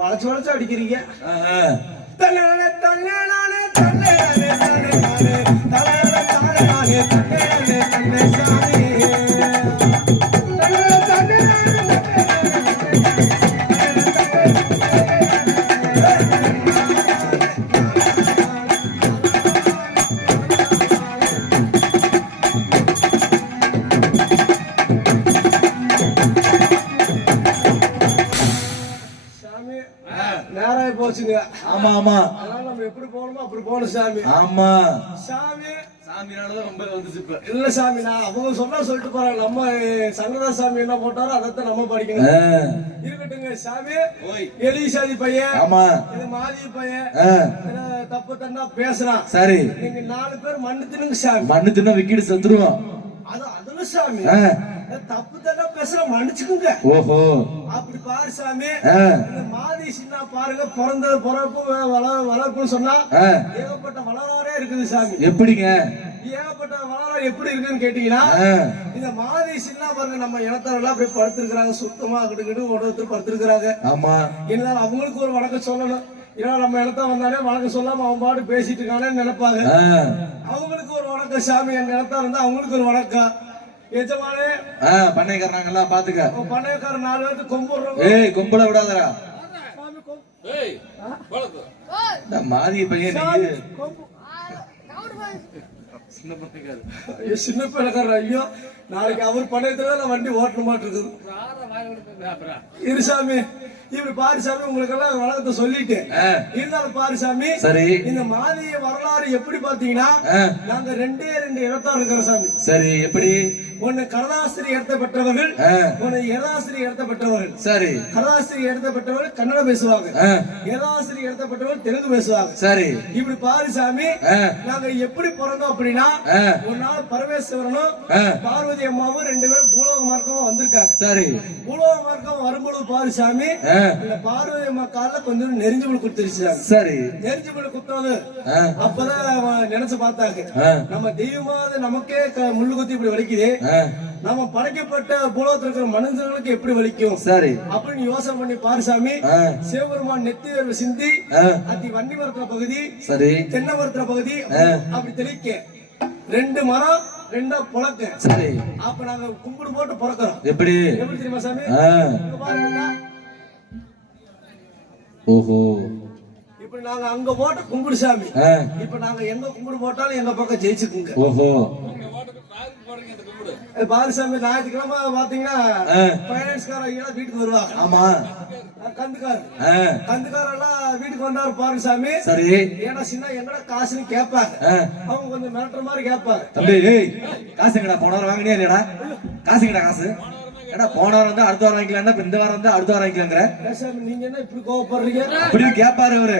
வளைச்சு வளைச்சு அடிக்கிறீங்க. சாமி. ஆமா. சாமி. சாமினாலதான் ரொம்ப வந்துச்சு இப்ப. இல்ல சாமி நான் அவங்க சொன்னா சொல்லிட்டு போறாங்க நம்ம சங்கரதா சாமி என்ன போட்டாரோ அதைத்தான் நம்ம படிக்கணும். இருக்கட்டுங்க சாமி. ஓய். எலிசாதி பையன். ஆமா. இது மாதி பையன். தப்பு தண்டா பேசுறான். சரி. நீங்க நாலு பேர் மண்ணு தின்னுங்க சாமி. மண்ணு தின்னா விக்கிட்டு செத்துருவோம் அது அதுல சாமி. தப்பு தண்டா பேசுற மன்னிச்சுக்குங்க ஓஹோ. அப்படி பாரு சாமி. ஆ. இந்த மாதி சின்ன பாருங்க பிறந்தது பிறப்பு வள வளர்ப்புன்னு சொன்னா. ஏகப்பட்ட வளராரே இருக்குது சாமி. எப்படிங்க? ஏகப்பட்ட வளரம் எப்படி இருக்குன்னு கேட்டீங்கன்னா. இந்த மாதிரி சின்ன பாருங்க நம்ம இனத்தவர்களா அப்படியே படுத்திருக்கிறாங்க சுத்தமா கிட்டு ஒருத்தர் படுத்திருக்கிறாங்க. ஆமா. இருந்தாலும் அவங்களுக்கு ஒரு வணக்கம் சொல்லணும். ஏன்னா நம்ம இடத்த வந்தாலே வணக்கம் சொல்லாம அவன் பாட்டு பேசிட்டு இருக்கானேன்னு நினைப்பாங்க. அவங்களுக்கு ஒரு வணக்கம் சாமி எங்க இடத்தா இருந்தா அவங்களுக்கு ஒரு வணக்கம் எஜமானே. ஆ, பண்ணைக்காரனாங்களா பாத்துக்க. உன் பண்ணையக்கார நாலு பேருக்கு கொம்புடுறோம். ஏய் கும்பல விடாதடா. சாமி கொம்பு இந்த மாதி பையன் நீ சின்ன பண்ணைக்காரு ஐயோ, சின்ன பிள்ளைக்காரர் ஐயோ. நாளைக்கு அவர் பண்ணையத்துல நான் வண்டி ஓட்டண மாட்டு இருக்குது இரு சாமி. இப்படி பாரு சாமி உங்களுக்கு எல்லாம் வழக்கத்தை சொல்லிட்டேன் ஆ. இருந்தாலும் பாரு சாமி சரி இந்த மாதிரிய வரலாறு எப்படி பாத்தீங்கன்னா. நாங்க ரெண்டே ரெண்டு இடத்தா இருக்கிறோம் சாமி சரி எப்படி ஒன்னு கரதாசிரி இடத்த பெற்றவர்கள். ஒன்னு ஏதாசிரி இடத்த பெற்றவர்கள் சரி கரதாசிரி இடத்த பெற்றவர்கள் கன்னடம் பேசுவாங்க. ஏதாசிரி இடத்த பெற்றவர்கள் தெலுங்கு பேசுவாங்க சரி இப்படி பாரு சாமி ஆ. நாங்க எப்படி பிறந்தோம் அப்படின்னா. ஒரு நாள் பரமேஸ்வரனும். பார்வதி அம்மாவும் ரெண்டு பேரும் பூலோக மார்க்கமா வந்திருக்காங்க. சரி. பூலோக மார்க்கம் வரும்பொழுது பாரு சாமி இந்த பார்வை மக்கால கொஞ்சம் நெறிஞ்சு முள் கொடுத்துருச்சாங்க சரி. நெறிஞ்சு முள் குத்துறது அப்பதான் நினைச்சு பார்த்தாங்க. நம்ம தெய்வமா அது நமக்கே முள்ளு குத்தி இப்படி வலிக்குது. நம்ம படைக்கப்பட்ட பூலோகத்துல இருக்கிற மனுஷங்களுக்கு எப்படி வலிக்கும்? சரி. அப்படின்னு யோசனை பண்ணி பாரு சாமி. சிவபெருமான் நெத்தி வேர்வை சிந்தி அத்தி வன்னி மரத்துல பகுதி சரி. தென்னை மரத்துல பகுதி அப்படி தெளிக்க. ரெண்டு மரம் ரெண்டா புழக்க. சரி. அப்ப நாங்க கும்பிடு போட்டு பிறக்கிறோம். எப்படி? எப்படி தெரியுமா சாமி? ஓஹோ. இப்ப நாங்க அங்க போட்ட கும்பிடு சாமி. இப்ப நாங்க எங்க கும்பிடு போட்டாலும் எங்க பக்கம் ஜெயிச்சுக்குங்க. ஓஹோ. பாலுசாமி ஞாயிற்றுக்கிழமை பாத்தீங்கன்னா பைனான்ஸ்காரங்க எல்லாம் வீட்டுக்கு வருவாங்க. ஆமா. கந்துக்கார். ஆ, கந்துக்காரெல்லாம் வீட்டுக்கு வந்தாரு பாரு சாமி. சரி. ஏன்னா சின்ன எங்கட காசுன்னு கேட்பாங்க அவங்க கொஞ்சம் மிரட்டுற மாதிரி கேட்பாங்க தம்பி ஏய் காசுங்கடா போன வாரம் வாங்கினியா இல்லையாடா? காசுங்கடா காசு? ஏடா போன வாரம் வந்து அடுத்த வாரம் வாங்கிக்கலாம் இந்த வாரம் வந்து அடுத்த வாரம் வாங்கிக்கலாங்கிற நீங்க என்ன இப்படி கோவப்படுறீங்க? அப்படி கேட்பாரு அவரு.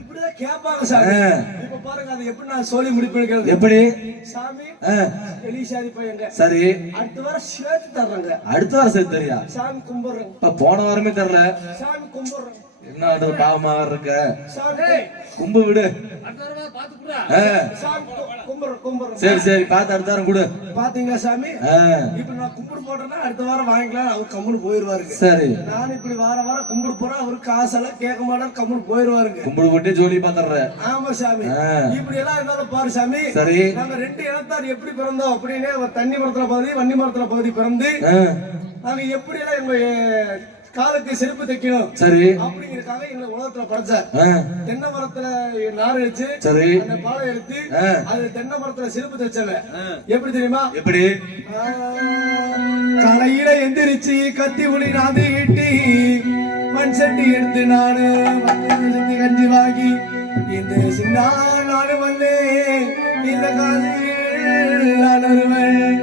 இப்படிதான் கேட்பாங்க சாமி ஆ. இப்ப பாருங்க அதை எப்படி நான் சொல்லி முடிப்பேன் எப்படி? சாமி எலிசாதி பையங்க சரி. அடுத்த வாரம் சேர்த்து தர்றேங்க. அடுத்த வாரம் சேர்த்து தெரியா சாமி கும்பிடுறேங்க. இப்ப போன வாரமே தரல. சாமி கும்பிடுறேங்க. என்ன ஆண்டது பாவமா இருக்க? கும்பு விடு. சரி சரி பார்த்து அடுத்த வாரம் கொடு. பாத்தீங்களா சாமி? இப்ப நான் கும்பிடு போட்டேன்னா அடுத்த வாரம் வாங்கிக்கலாம். அவர் கம்முன்னு போயிருவாருங்க சரி. நான் இப்படி வார வாரம் கும்பிடு போறேன். அவரு காசெல்லாம் கேட்க மாட்டாரு கம்முன்னு போயிருவாருங்க. கும்பிடு போட்டு ஜோலி பாத்துற ஆமா சாமி. இப்படி எல்லாம் இருந்தாலும் பாரு சாமி. சரி. நாங்க ரெண்டு இனத்தார் எப்படி பிறந்தோம் அப்படின்னு தண்ணி மரத்துல பகுதி வன்னி மரத்துல பகுதி பிறந்து நாங்க எப்படி எல்லாம் எங்க காலுக்கு செருப்பு தைக்கணும். சரி. அப்படிங்கறதுக்காக எங்களை உலகத்துல படைச்சார் தென்னை மரத்துல நார் அடிச்சு சரி. அந்த பாலை எடுத்து. அது தென்னை மரத்துல செருப்பு தைச்சாங்க எப்படி தெரியுமா? எப்படி? காலையில எந்திரிச்சு கத்தி உளி நாதி ஈட்டி மண் சட்டி எடுத்து நானு சுத்தி கஞ்சி வாங்கி இந்த சின்ன நாடு வந்து இந்த காலையில் நான் ஒருவன்.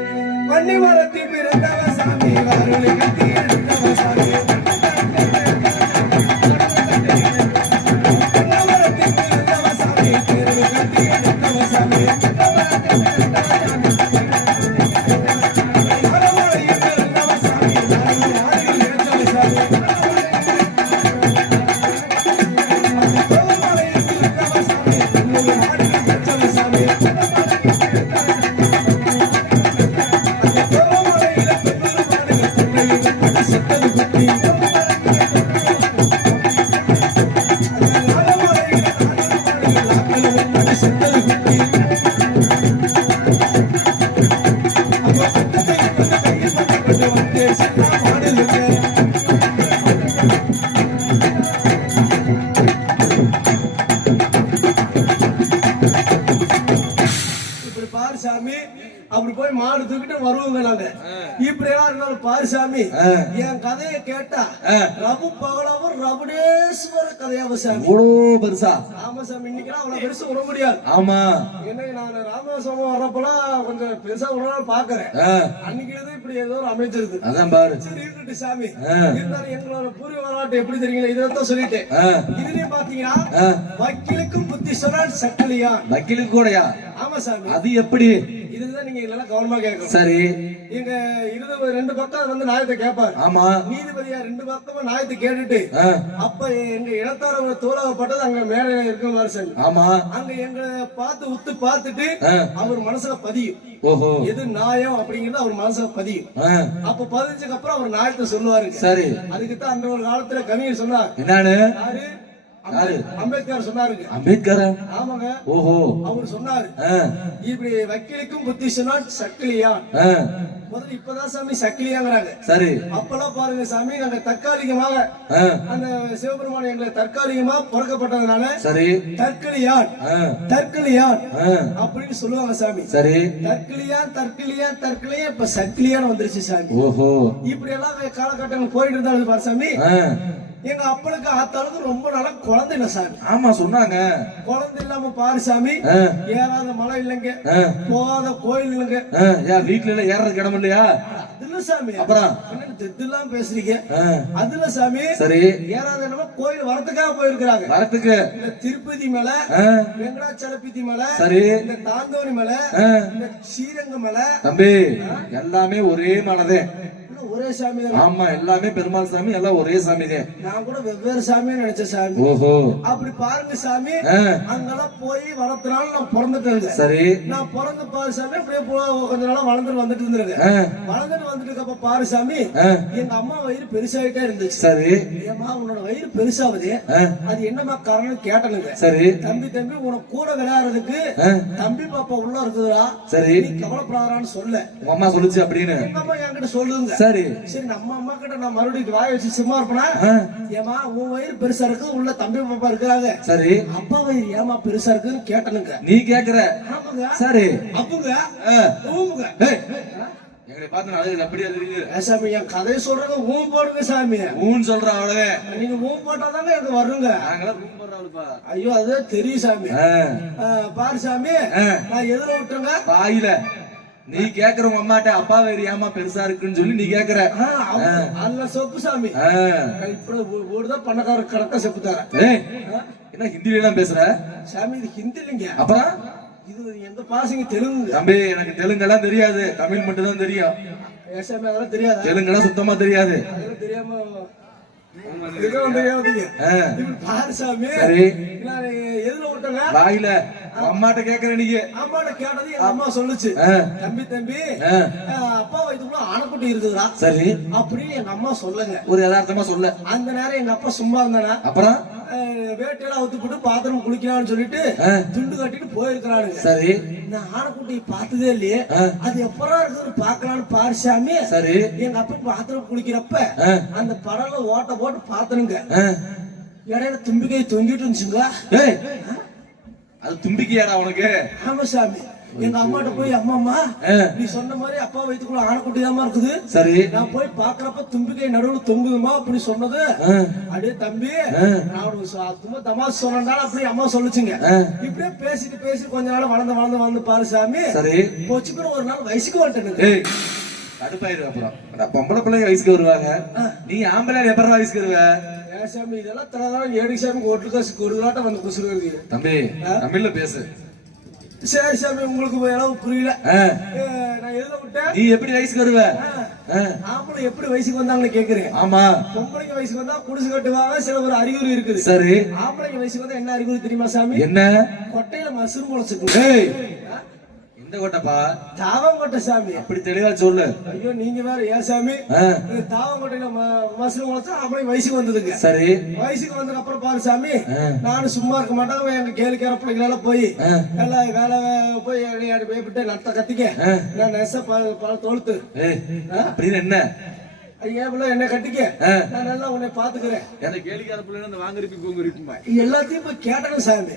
வன்னி மரத்தி பிறந்தவ சாமி வாருளி ரகு பகலாவும் ரபுடேஸ்வர கதையாவ சாமி இவ்வளோ பெருசா? ஆமா சாமி இன்னைக்கு அவ்வளவு பெருசு விட முடியாது. ஆமா. என்ன நான் ராமேஸ்வரம் வர்றப்பெல்லாம் கொஞ்சம் பெருசா விடலாம் பாக்குறேன். அன்னைக்கு இப்படி ஏதோ ஒரு அமைஞ்சிருது அதான் பாரு. சரி இருக்கட்டும் சாமி. இருந்தாலும் எங்களோட பூர்வ வரலாற்று எப்படி தெரியுங்களா? இதைத்தான் சொல்லிட்டேன். ஆ, இதுலயும் பாத்தீங்கன்னா. வக்கீலுக்கும் புத்தி சொன்னால் சக்கலியா வக்கீலுக்கு கூடயா? ஆமா சாமி. அது எப்படி? இதுதான் நீங்க இல்லைன்னா கவனமா கேட்கணும் சரி. எங்க இருபது ரெண்டு பக்கம் வந்து நியாயத்தை கேட்பாரு. ஆமா. நீதிபதியா ரெண்டு பக்கமும் நியாயத்தை கேட்டுட்டு அப்ப எங்க இனத்தார தோலாகப்பட்டது அங்க மேல இருக்கிற மாதிரி ஆமா. அங்க எங்களை பார்த்து உத்து பார்த்துட்டு அவர் மனசுல பதியும். ஓஹோ. எது நியாயம் அப்படிங்கறது அவர் மனசுல பதியும். அப்ப பதினஞ்சுக்கு அப்புறம் அவர் நியாயத்தை சொல்லுவாருங்க சரி. அதுக்கு தான் அந்த ஒரு காலத்துல கவிஞர் சொன்னார். என்னன்னு யாரு? அம்பேத்கர் சொன்னாருங்க. அம்பேத்கர்? ஆமாங்க. ஓஹோ. அவர் சொன்னாரு. இப்படி வக்கீலுக்கும் புத்தி சொன்னால் சக்கிலியா முதல்ல இப்பதான் சாமி சக்கிலியாங்கிறாங்க. சரி. அப்பெல்லாம் பாருங்க சாமி நாங்க தற்காலிகமாக அந்த சிவபெருமான் எங்களை தற்காலிகமா பிறக்கப்பட்டதுனால சரி. தற்கலியான் தற்கலியான் அப்படின்னு சொல்லுவாங்க சாமி. சரி. தற்கலியான் தற்கலியான் தற்கலியான் இப்ப சக்கிலியான் வந்துருச்சு சாமி. ஓஹோ. இப்படி எல்லாம் காலகட்டங்கள் போயிட்டு இருந்தாலும் பாரு சாமி. எங்க அப்பனுக்கு ஆத்தாளுக்கு ரொம்ப நாளா குழந்தை இல்ல சாமி. ஆமா சொன்னாங்க. குழந்தை இல்லாம பாரு சாமி. ஏறாத மலை இல்லைங்க. போகாத கோயில் இல்லைங்க. ஏன் வீட்டுல எல்லாம் ஏறதுக்கு இடம் இல்லையா? அதுல சாமி. அப்புறம்? தெத்துலாம் பேசுறீங்க? அதுல சாமி. சரி. ஏறாத என்னமோ கோயில் வரத்துக்காக போயிருக்கிறாங்க. வரத்துக்கு? இந்த திருப்பதி மலை வெங்கடாச்சலபதி மலை சரி. இந்த தாந்தோணி மலை இந்த ஸ்ரீரங்க மலை. தம்பி எல்லாமே ஒரே இன்னும் ஒரே சாமி ஆமா எல்லாமே பெருமாள் சாமி எல்லாம் ஒரே சாமி தான் நான் கூட வெவ்வேறு சாமியை நினைச்சேன் சாமி. ஓஹோ. அப்படி பாருங்க சாமி அங்கெல்லாம் போய் வரத்துனால நான் பிறந்துட்டேங்க சரி. நான் பிறந்து பாரு சாமி அப்படியே கொஞ்ச நாளா வளர்ந்துட்டு வந்துட்டு இருந்திருக்கேன் ஆ, வளர்ந்துட்டு வந்துட்டு அப்ப பாரு சாமி எங்க அம்மா வயிறு பெருசாயிட்டே இருந்துச்சு. சரி. ஏமா உன்னோட வயிறு பெருசாகுது. ஆ, அது என்னமா காரணம் கேட்டனுங்க சரி. தம்பி தம்பி உனக்கு கூட விளையாடுறதுக்கு தம்பி பாப்பா உள்ள இருக்குதுடா. சரி. நீ கவலைப்படாதான்னு சொல்ல உங்க அம்மா சொல்லுச்சு அப்படின்னு. எங்க அம்மா என்கிட்ட சொல்லுங்க சரி சரி நம்ம அம்மா கிட்ட நான் மறுபடியும் வாய வச்சு சும்மா இருப்பனா? ஏமா உன் வயிறு பெருசா இருக்கு உள்ள தம்பி பாப்பா இருக்கிறாங்க. சரி. அப்பா வயிறு ஏமா பெருசா இருக்குன்னு கேட்டனுங்க. நீ கேக்குற. சரி. அப்புங்க. ஊமுங்க. எங்களை பார்த்து நான் அப்படியே ஏன் சாமி என் கதையை சொல்றத ஊம் போடுங்க சாமி. ஊன்னு சொல்ற அவ்வளவே நீங்க ஊம் போட்டாதாங்க எனக்கு வருங்க. நாங்களாம் ரூம் போடுறாளுப்பா ஐயோ அது தெரியும் சாமி. பாரு சாமி. நான் எதுல விட்டுங்க வாயில. நீ கேக்குற உங்க அம்மாட்ட அப்பா வேறு ஏமா பெருசா இருக்குன்னு சொல்லி நீ கேக்குற. அல்ல சொப்பு சாமி. ஓடுதான் பணக்கார கணக்கா செப்பு ஏய், என்ன ஹிந்தில எல்லாம் பேசுற? சாமி இது ஹிந்தி இல்லைங்க. அப்புறம் இது எந்த பாசங்க தெலுங்கு தம்பி எனக்கு தெலுங்கெல்லாம் தெரியாது. தமிழ் மட்டும் தான் தெரியும் தெரியாதா? தெலுங்கெல்லாம் சுத்தமா தெரியாது. தெரியாம வாயில. அம்மாட்ட கேக்குற நீங்க. அம்மாட்ட கேட்டது அம்மா சொல்லுச்சு. தம்பி தம்பி அப்பா வயிற்றுக்குள்ள ஆணைக்குட்டி இருக்குதுடா. சரி. அப்படின்னு எங்க அம்மா சொல்லுங்க. ஒரு யதார்த்தமா சொல்ல. அந்த நேரம் எங்க அப்பா சும்மா இருந்தானா? அப்புறம்? வேட்டையில அவுத்து போட்டு பாத்திரம் குளிக்கலாம்னு சொல்லிட்டு துண்டு கட்டிட்டு போயிருக்கிறானுங்க. சரி. நான் ஆனைக்குட்டியை பார்த்ததே இல்லையே. அது எப்பரா இருக்குதுன்னு பாக்கலாம்னு பாரு சாமி. சரி. எங்க அப்பா பாத்திரம் குளிக்கிறப்ப அந்த படம்ல ஓட்ட போட்டு பாத்தனுங்க ஆ. இடையில தும்பிக்கை தொங்கிட்டு இருந்துச்சுங்க. ஏய், அது தும்பிக்கையாடா உனக்கு. ஆமா சாமி. எங்க அம்மாட்ட போய் அம்மா அம்மா நீ சொன்ன மாதிரி அப்பா வயிற்றுக்குள்ள ஆனைக்குட்டி தான் இருக்குது. சரி. நான் போய் பாக்குறப்ப தும்பிக்கை நடுவுல தொங்குதுமா அப்படி சொன்னது. அடே தம்பி. நான் உனக்கு சொ- சும்மா தமாஷ் சொன்னாலும் அப்படி அம்மா சொல்லுச்சுங்க. இப்படியே பேசிட்டு பேசி கொஞ்ச நாள் வளர்ந்து வளர்ந்து வளர்ந்து பாரு சாமி. சரி. போச்சுக்கு ஒரு நாள் வயசுக்கு வந்துட்டேனுங்க. ஏய் கடுப்பாயிரு அப்புறம். பொம்பளை பிள்ளைங்க வயசுக்கு வருவாங்க. நீ ஆம்பளை எப்பறம் வயசுக்கு வருவ? சாமி இதெல்லாம் தரதான் ஏடி சாமி கோட்டு காசு கொடுக்கலாட்டம் வந்து குசுறு வருது தம்பி தமிழ்ல பேசு. சரி சாமி உங்களுக்கு அளவு புரியல. நான் எதுல விட்டேன். நீ எப்படி வயசுக்கு வருவ? ஆம்பளை எப்படி வயசுக்கு வந்தாங்கன்னு கேக்குறேன் ஆமா. பொம்பளைங்க வயசுக்கு வந்தா குடிசு கட்டுவாங்க சில ஒரு அறிகுறி இருக்குது. சரி. ஆம்பளைங்க வயசுக்கு வந்தா என்ன அறிகுறி தெரியுமா சாமி? என்ன? கொட்டையில மசுறு முளைச்சுக்கு ஏய். இந்த கொட்டப்பா தாவங்கொட்டை சாமி அப்படி தெளிவா சொல்லு. ஐயோ நீங்க வேற ஏன் சாமி? தாவங்கொட்டையில ம- மசுறு முளைச்சா ஆம்பளைங்க வயசுக்கு வந்ததுங்க. சரி. வயசுக்கு வந்ததுக்கு அப்புறம் பாரு சாமி நானும் சும்மா இருக்க மாட்டாங்க எங்க கேளுக்கிற பிள்ளைங்களெல்லாம் போய் எல்லாம் வேலை போய் போய் விட்டு நட்ட கத்திக்க. நான் நெச பல தொழுத்து. அப்படின்னு என்ன? ஐயா பிள்ளை என்ன கட்டிக்க. நான் நல்லா உன்னை பாத்துக்கிறேன் எனக்கு கேளிக்காத பிள்ளை இந்த வாங்குறப்பி போங்க இருக்குமா? எல்லாத்தையும் போய் கேட்டணும் சாமி.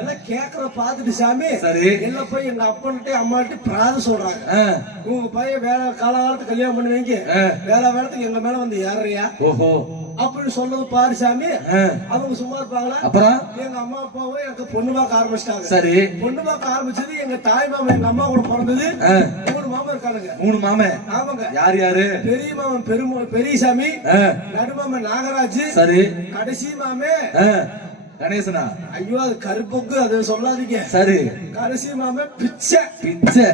எல்லாம் பாத்துட்டு சாமி. சரி. எல்லாம் போய் எங்க அப்பன்ட்டு அம்மாட்டு பிராத சொல்றாங்க. உங்க பையன் வேலை காலகாலத்துக்கு கல்யாணம் பண்ணுவீங்க. வேலை வேலைத்துக்கு எங்க மேல வந்து ஏறியா ஓஹோ. அப்படின்னு சொன்னது பாரு சாமி. அவங்க சும்மா இருப்பாங்களா? அப்புறம்? எங்க அம்மா அப்பாவும் எனக்கு பொண்ணு பார்க்க ஆரம்பிச்சிட்டாங்க. சரி. பொண்ணு பார்க்க ஆரம்பிச்சது எங்க தாய் மாமன் எங்க அம்மா கூட பிறந்தது. மூணு மாமன் இருக்கானுங்க. மூணு மாமன் ஆமாங்க. யார் யாரு? பெரிய மாமன் பெரும பெரியசாமி ஆ, நடுமாமன் நாகராஜ் சரி. கடைசி மாமே. கணேசனா? ஐயோ அது கருப்புக்கு அது சொல்லாதீங்க. சரி. கடைசி மாமன் பிச்சை. பிச்சை.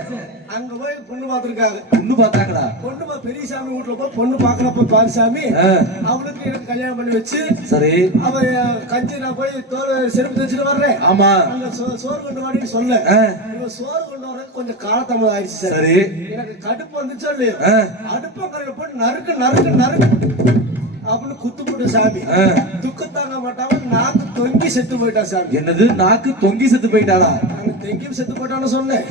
அங்க போய் பொண்ணு பார்த்திருக்காங்க பொண்ணு பார்த்தாங்களா? பொண்ணு பா- பெரியசாமி வீட்டுல போய் பொண்ணு பாக்குறப்ப பாரு சாமி அவளுக்கு எனக்கு கல்யாணம் பண்ணி வச்சு சரி. அவ கஞ்சி நான் போய் தோல் செருப்பு தைச்சிட்டு வர்றேன். ஆமா. அங்க சோறு கொண்டு வாடின்னு சொல்ல. ஆ, இவன் சோறு கொண்டு வரதுக்கு கொஞ்சம் காலத்தாமதம் ஆயிடுச்சு சார். எனக்கு கடுப்பு வந்துச்சோ இல்லையோ? ஆ, அடுப்பக்கரையில போட்டு நறுக்கு நறுக்கு நறுக்கு அப்படின்னு குத்து போட்டு சாமி. துக்கம் தாங்க மாட்டாம நாக்கு தொங்கி செத்து போயிட்டான் சாமி. என்னது? நாக்கு தொங்கி செத்து போயிட்டாளா? அங்க தெங்கி செத்து போயிட்டான்னு சொன்னேன்.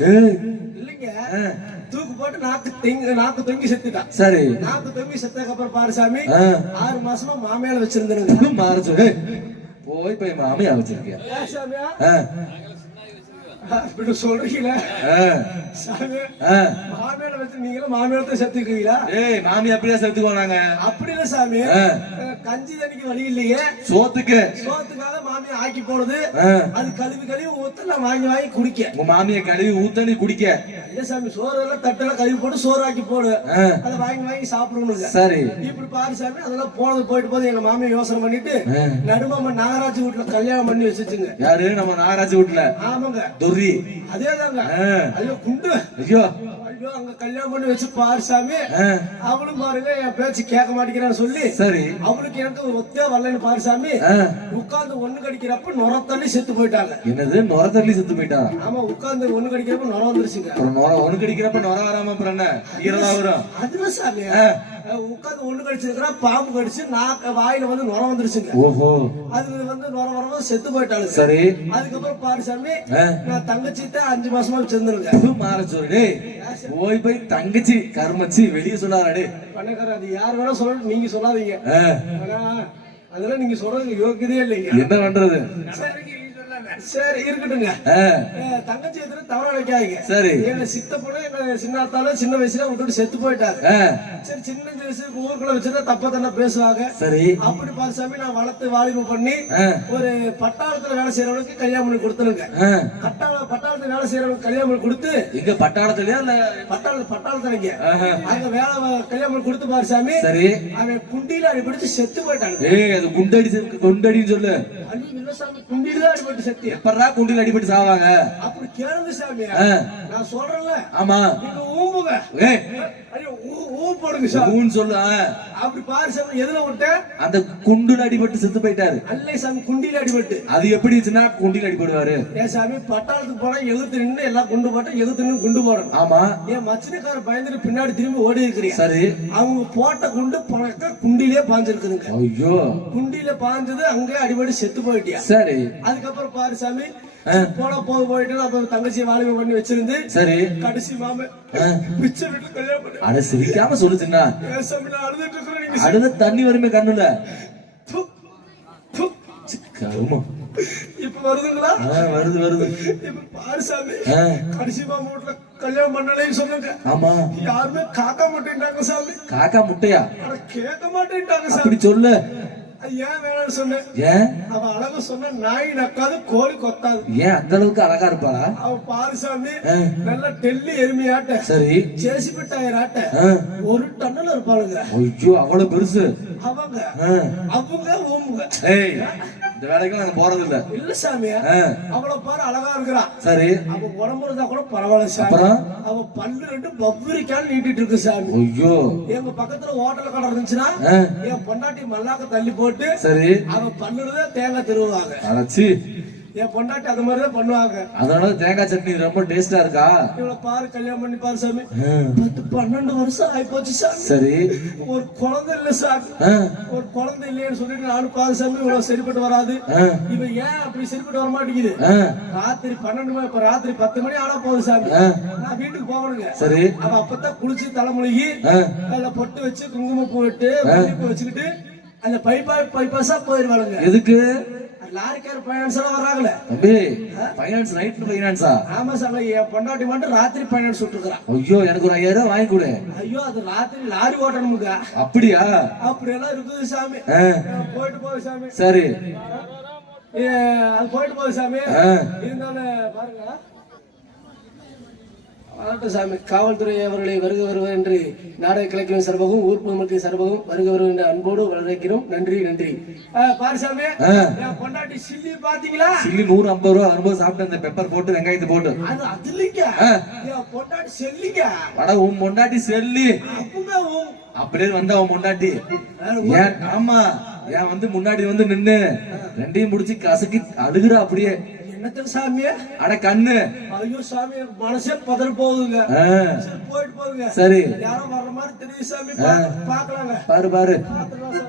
தூக்கு போட்டு நாக்கு தெங்க நாக்கு தொங்கி செத்துட்டான் சரி. நாக்கு தொங்கி செத்ததுக்கு அப்புறம் பாரு சாமி ஆ, ஆறு மாசமா மாமையால வச்சிருந்துருங்க இன்னும் மாறுச்சு. போய் போய் மாமியா வச்சிருக்கியா? சாமியா. இப்படி சொல்றீங்களா? வச்சு நீங்களும் மாமையால செத்துக்கிறீங்களா? ஏய் மாமி அப்படியே செத்துக்கோ நாங்க. அப்படி இல்ல சாமி. கஞ்சி தண்ணிக்கு வழி இல்லையே. சோத்துக்கு. சோத்துக்காக மாமியை ஆக்கி போடுது. அது கழுவி கழுவி ஊத்து நான் வாங்கி வாங்கி குடிக்க. உங்க மாமிய கழுவி ஊத்த நீ குடிக்க. ஐயா சாமி சோறு எல்லாம் தட்டெல்லாம் கழுவி போட்டு சோறு ஆக்கி போடு அதை வாங்கி வாங்கி சாப்பிடணுங்க சரி. இப்படி பாரு சாமி அதெல்லாம் போனது போயிட்டு போது எங்க மாமியை யோசனை பண்ணிட்டு. நடுமாம நாகராஜ் வீட்டுல கல்யாணம் பண்ணி வச்சுச்சுங்க. யாரு? நம்ம நாகராஜ் வீட்டுல. ஆமாங்க. துர்ரி அதேதாங்க ஐயோ குண்டு. ஐயோ. ஐயோ அங்க கல்யாணம் பண்ணி வச்சு பாரு சாமி அவளும் பாருங்க என் பேச்சு கேட்க மாட்டேங்கிறான்னு சொல்லி சரி. அவளுக்கு எனக்கு ஒத்தே வரலன்னு பாரு சாமி. உட்கார்ந்து ஒண்ணு கடிக்கிறப்ப நுர தள்ளி செத்து போயிட்டாங்க. என்னது? நுர தள்ளி செத்து போயிட்டா? ஆமா உட்கார்ந்து ஒண்ணு கடிக்கிறப்ப நுர வந்துருச்சுங்க. நுர உனக்கு அடிக்கிறப்ப நுர வராம அப்புறம் என்ன? வரும். அதுல சாமி ஆ, உட்கார்ந்து ஒண்ணு கடிச்சிருக்கிறா பாம்பு கடிச்சு நாக்க வாயில வந்து நுர வந்துருச்சுங்க. ஓஹோ. அது வந்து நுர வரவும் செத்து போயிட்டாளுங்க. சரி. அதுக்கப்புறம் பாரு சாமி நான் தங்கச்சிட்ட அஞ்சு மாசமா சேர்ந்துருங்க இது மாற சொல்லு போய் போய் தங்கச்சி கருமச்சி வெளிய சொல்லாதடா டேய். பண்ணக்கார அது யார் வேணா சொல்லணும் நீங்க சொல்லாதீங்க. அதெல்லாம் நீங்க சொல்றது யோக்கியதே இல்லைங்க. என்ன பண்றது? சரி இருக்கட்டுங்க தங்கச்சி எதிர தவற நினைக்காதீங்க. சரி. எங்க சித்தப்பனும் எங்க சின்னாத்தால சின்ன வயசுல விட்டுட்டு செத்து போயிட்டாங்க ஆ, சரி சின்ன வயசு ஊருக்குள்ள வச்சுட்டு தப்பா தானே பேசுவாங்க. சரி. அப்படி பார்த்து சாமி நான் வளர்த்து வாலிபம் பண்ணி ஒரு பட்டாளத்துல வேலை செய்யறவனுக்கு கல்யாணம் பண்ணி கொடுத்துருங்க. பட்டாள பட்டாளத்துல வேலை செய்யறவனுக்கு கல்யாணம் பண்ணி கொடுத்து இங்க பட்டாளத்துலயா இல்ல? பட்டாள பட்டாளத்துலங்க. ஆஹா. அங்க வேலை கல்யாணம் பண்ணி கொடுத்து பாரு சாமி. சரி. அவன் குண்டியில அடிபடிச்சு செத்து போயிட்டாங்க ஏய் அது குண்டடி குண்டடின்னு சொல்லு. இல்ல சாமி குண்டியில அடிபட்டு செத்து எப்படா குண்டில் அடிபட்டு சாவாங்க? அப்படி கேளுங்க சாமி. நான் சொல்றேன்ல. ஆமா. நீங்க ஊம்புங்க. ஏய் ஐயோ ஊ- ஊ போடுங்க சாமி. ஊன்னு சொல்லு. அப்படி பாரு சாமி எதுல விட்டேன் அந்த குண்டுல அடிபட்டு செத்து போயிட்டாரு. அல்லை சாமி குண்டியில அடிபட்டு. அது எப்படி இருந்துச்சுன்னா குண்டில் அடிபடுவாரு. ஏன் சாமி பட்டாளத்துக்கு போனா எகுத்து நின்று எல்லாம் குண்டு போட்டா எகுத்து நின்று குண்டு போடணும். ஆமா. என் மச்சினக்கார பயந்துட்டு பின்னாடி திரும்பி ஓடி இருக்கிறீங்க. சரி. அவங்க போட்ட குண்டு பழக்க குண்டிலே பாஞ்சிருக்குதுங்க. ஐயோ. குண்டில பாஞ்சது அங்கே அடிபடி செத்து போயிட்டியா? சரி. அதுக்கப்புறம் பாரு சாமி. போன போது போயிட்டு அப்ப தங்கச்சி வாலிப பண்ணி வச்சிருந்து சரி. கடைசி மாமன் ஆ. பிச்சை கல்யாணம் பண்ணி. அட சிரிக்காம சொல்லு சின்ன. ஏன் சாமி நான் அழுதுட்டு இருக்கிறேன் தண்ணி வருமே கண்ணுல. கருமம் இப்ப வருதுங்களா? வருது வருது. இப்ப பாரு சாமி. கடைசி வீட்டுல கல்யாணம் பண்ணலேன்னு சொன்னாங்க. ஆமா. யாருமே காக்க மாட்டேன்ட்டாங்க சாமி. காக்கா முட்டையா? கேட்க மாட்டேன்ட்டாங்க சாமி. சொல்லு. ஏன் வேணும்னு சொன்னேன்? ஏன்? அவ அழகு சொன்ன நாய் நக்காது கோழி கொத்தாது. ஏன்? அந்த அளவுக்கு அழகா இருப்பாளா? அவ பாரு சாமி ஆ, நல்ல டெல்லி எருமையாட்ட சரி. ஜேசிபி டயர் ஆட்ட ஒரு டன்னுல இருப்பாளுங்க. ஐயோ அவ்வளவு பெருசு. அவங்க அவங்க ஏய். இந்த வேலைக்கு நாங்க போறது இல்ல இல்ல சாமி அவளை பாரு அழகா இருக்கிறா. சரி. அவ உடம்பு இருந்தா கூட பரவாயில்ல சாமி. அப்புறம்? அவ பல்லு ரெண்டு பவ்வரிக்கான்னு நீட்டிட்டு இருக்கு சாமி. ஐயோ. எங்க பக்கத்துல ஹோட்டல் கடை இருந்துச்சுன்னா என் பொண்டாட்டி மல்லாக்க தள்ளி போட்டு சரி. அவ பல்லுதான் தேங்காய் திருவுவாங்க அடைச்சி. என் பொண்டாட்டி அது மாதிரிதான் பண்ணுவாங்க. அதனால தேங்காய் சட்னி ரொம்ப டேஸ்டா இருக்கா? இவளை பாரு கல்யாணம் பண்ணி பாரு சாமி. பத்து பன்னெண்டு வருஷம் ஆயிப்போச்சு சாமி. சரி. ஒரு குழந்தை இல்ல ஆ, ஒரு குழந்தை இல்லையேன்னு சொல்லிட்டு நானும் பாரு சாமி இவ்வளவு சரிப்பட்டு வராது. ஆ, இவ ஏன் அப்படி சரிப்பட்டு வர மாட்டேங்குது ராத்திரி பன்னெண்டு மணி இப்ப ராத்திரி பத்து மணி ஆனா போகுது சாமி. நான் வீட்டுக்கு போகணுங்க. சரி. அவ அப்பதான் குளிச்சு தலைமுழுகி அதுல பொட்டு வச்சு குங்குமம் போட்டு வச்சுக்கிட்டு அந்த பைப்பா பைப்பாஸா போயிருவாளுங்க எதுக்கு? லாரிக்கார பைனான்ஸ் வர்றாங்களே தம்பி ஃபைனான்ஸ் நைட் ஃபைனான்ஸா ஆமா சாமி என் பொண்டாட்டி மட்டும் ராத்திரி பைனான்ஸ் விட்டுருக்கான் ஐயோ எனக்கு ஒரு ஐயாயிரம் வாங்கி கொடு. ஐயோ அது ராத்திரி லாரி ஓட்டணுமுங்க அப்படியா? அப்படி எல்லாம் இருக்குது சாமி. போயிட்டு போகுது சாமி. சரி. ஏ, அது போயிட்டு போகுது சாமி. இருந்தாலும் பாருங்க. வணக்கம் சாமி காவல்துறை அவர்களை வருக வருவது என்று நாடக கலைக்கும் சர்வகம் ஊர் பொதுமக்கள் சர்வகம் வருக வருவது என்று அன்போடு வரவேற்கிறோம். நன்றி நன்றி. ஆ, பாரு சாமி. ஆ. என் பொண்டாட்டி சில்லி பாத்தீங்களா சில்லி நூறு ஐம்பது ரூபா வரும்போது சாப்பிட்டு அந்த பெப்பர் போட்டு வெங்காயத்தை போட்டு. அது அது இல்லைங்க பொண்டாட்டி செல்லிங்க. வட உன் பொண்டாட்டி செல்லி. அப்படியே வந்தா உன் பொண்டாட்டி. ஏன் ஆமா. ஏன் வந்து முன்னாடி வந்து நின்னு ரெண்டையும் முடிச்சு கசக்கி அழுகுறா அப்படியே. என்னத்துக்கு சாமி? அட கண்ணு. ஐயோ பழனிசாமி மனசே பதற போகுதுங்க. போயிட்டு போகுங்க சரி. யாரும் வர்ற மாதிரி தெரியுது சாமி. பா- பாக்கலாங்க. பாரு பாரு. சாமி.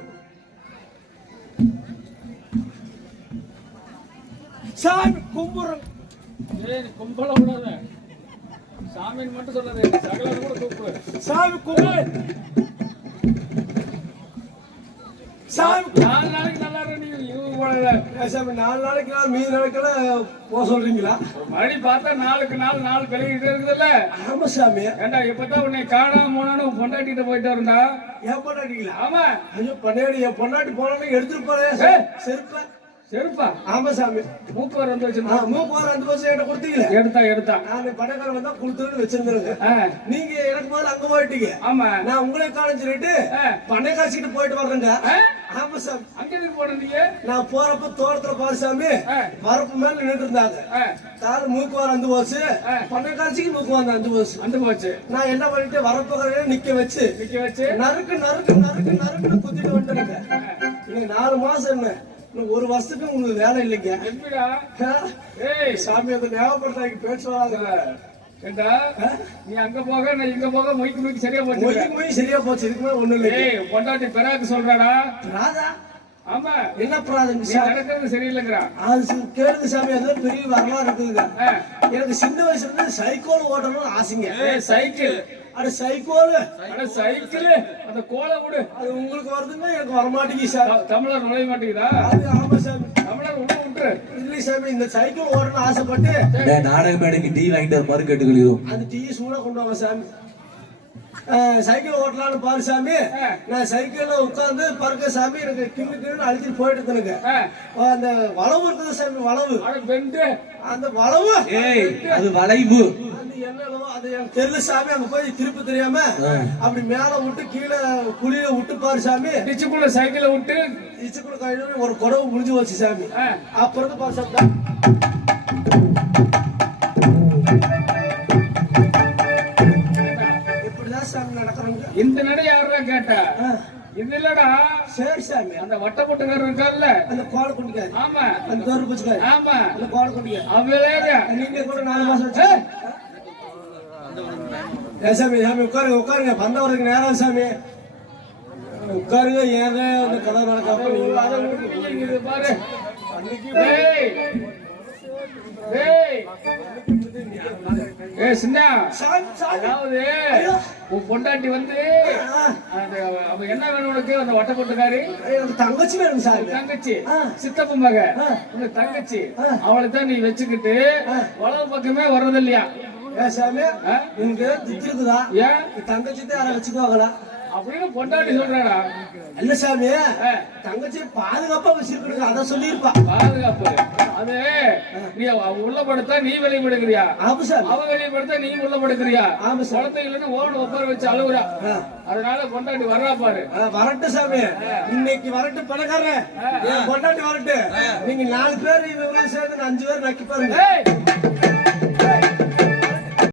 சாமி கும்பிடுறோம். ஏய், கும்பலா விடாத. சாமின்னு மட்டும் சொல்லாத. கூட கூப்பிடு. சாமி கும்பிடு. சாமி நாலு நாளைக்கு நல்லா இரு, நீ இவங்க. ஏன் சாமி நாலு நாளைக்கு நாள் மீதி நாளைக்கெல்லாம் போக சொல்றீங்களா? மணி பார்த்தா நாளுக்கு நாள் நாள் பெருகிட்டே இருக்குதுல்ல. ஆமா சாமி. ஏண்டா இப்பதான் உன்னை காணாம போனான்னு பொண்டாட்டிட்ட போயிட்டு இருந்தா? ஏன் பொண்டாட்டிங்களா? ஆமா. ஐயோ பண்ணாடி என் பொண்டாட்டி போனாலும் எடுத்துட்டு போறேன் ஏய். செருப்ப. ஆமா சாமி. மூக்கு வர வந்து வச்சிருந்தா. மூக்கு வாரம் ரெண்டு வருஷம் என்கிட்ட கொடுத்தீங்களே? எடுத்தா எடுத்தா. நான் பணக்காரன் வந்தா கொடுத்துருன்னு வச்சிருந்துருங்க ஆ, நீங்க எனக்கு முதல்ல அங்க போயிட்டீங்க. ஆமா. நான் உங்களை காலேஜ் சொல்லிட்டு காசிக்கிட்டு போயிட்டு வர்றேங்க? ஆமா சாமி. அங்க எதுக்கு போன நீங்க நான் போறப்ப தோட்டத்துல பாரு சாமி. வரப்பு மேல நின்னுட்டு இருந்தாங்க. கால மூக்கு வாரம் அந்து போச்சு. ஆ. பண்ணை காட்சிக்கு மூக்கு வாரம் அந்து போச்சு. வந்து போச்சு. நான் என்ன பண்ணிட்டு வரப்பு நிக்க வச்சு நிக்க வச்சு. நறுக்கு நறுக்கு நறுக்கு நறுக்குன்னு குத்திட்டு வந்துட்டேங்க இன்னும் நாலு மாசம் என்ன? இன்னும் ஒரு வருஷத்துக்கு உங்களுக்கு வேலை இல்லைங்க. சாமி அதை ஞாபகப்படுத்தாங்க பேச்சு வராதுங்க ஏண்டா? நீ அங்க போக நான் இங்க போக மொய்க்கு மொய்க்கு சரியா போச்சு. மொய்க்கு மொய் சரியா போச்சு. இதுக்கு மேல ஒண்ணும் இல்லை பொண்டாட்டி பெறாக்கு சொல்றாடா. ராதா ஆமா. என்ன பிராதம் நடக்கிறது சரியில்லைங்கிறா அது கேளுங்க சாமி அது பெரிய வரலாறு இருக்குதுங்க. எனக்கு சின்ன வயசுல இருந்து சைக்கிள் ஓட்டணும்னு ஆசைங்க. சைக்கிள். அது சைக்கிள் அட சைக்கிள். அந்த கோலை விடு. அது உங்களுக்கு வருதுங்க எனக்கு வரமாட்டேங்குது சார். த- தமிழர் நுழைய மாட்டேங்குதா? அது ஆமா சாமி தமிழர் விட்டு விட்டுரு இல்லை சாமி இந்த சைக்கிள் ஓட்டணும்னு ஆசைப்பட்டு நாடக மேடைக்கு டீ வாங்கிட்டு வர மாதிரி கேட்டுக்கொள்கிறோம். அந்த டீ சூடா கொண்டு வாங்க சாமி. சைக்கிள் ஓட்டலாம்னு பாரு சாமி. நான் சைக்கிள்ல உட்கார்ந்து பறக்க சாமி எனக்கு கிண்டு கிண்டு அழிச்சிட்டு போயிட்டு இருக்கேனுங்க ஆ, அந்த வளவு இருக்குது சாமி வளவு. அந்த வளவு. அது வளைவு. தெரியல சாமி அங்க போய் திருப்பி தெரியாம அப்படி மேல விட்டு கீழே குழியில விட்டு பாரு சாமி. டிச்சுக்குள்ள சைக்கிளை விட்டு இச்சுக்குள்ள ஒரு குடவு முடிஞ்சு வச்சு சாமி. அப்புறம் பாரு சாமி இந்த நடை யாரா கேட்டா இது இல்லடா. சரி சாமி. அந்த வட்டப்பட்டுக்காரர் இருக்கார்ல. அந்த கோலை குண்டிக்காரு. ஆமா. அந்த தோறு பச்சுக்காரு ஆமா. அந்த கோலை குண்டிக்காரு. அவளே நீங்க கூட நாலு மாசம் சாமி சாமி உட்காருங்க உட்காருங்க. வந்தவருக்கு நேரம் சாமி. உட்காருங்க ஏங்க அந்த கதை நடக்காம நீங்க? அதை விட்டு பாரு. அன்னைக்கு ஏய் சின்ன. அதாவது உன் பொண்டாட்டி வந்து அவ என்ன வேணும் உனக்கு? அந்த வட்டப்பட்டுக்காரி எனக்கு தங்கச்சி வேணும் சாமி தங்கச்சி. சித்தப்ப மக. உங்க தங்கச்சி. அவளை தான் நீ வச்சுக்கிட்டு. வலது பக்கமே வர்றது இல்லையா ஏ சாமி? எனக்கு திட்டு இருக்குதா? ஏன்? தங்கச்சி தான் யாரை வச்சுக்குவாங்களா? அப்படின்னு பொண்டாட்டி சொல்றாடா. இல்ல சாமி. தங்கச்சி பாதுகாப்பா வச்சிருக்கணுங்க அத சொல்லியிருப்பா. பாதுகாப்பு. அது நீ உள்ள படுத்தா நீ வெளியே படுக்கிறியா ஆமா சாமி. அவ வெளியே படுத்தா நீ உள்ள படுக்கிறியா ஆமா சார். குழந்தைகளுக்கு ஓடு உட்கார வச்சு அழுகுறா. அதனால பொண்டாட்டி வர்றா பாரு. ஆ, வரட்டும் சாமி. இன்னைக்கு வரட்டு பணக்காரன். பொண்டாட்டி வரட்டு நீங்க நாலு பேர் இவங்க சேர்ந்து அஞ்சு பேர் நக்கி பாருங்க.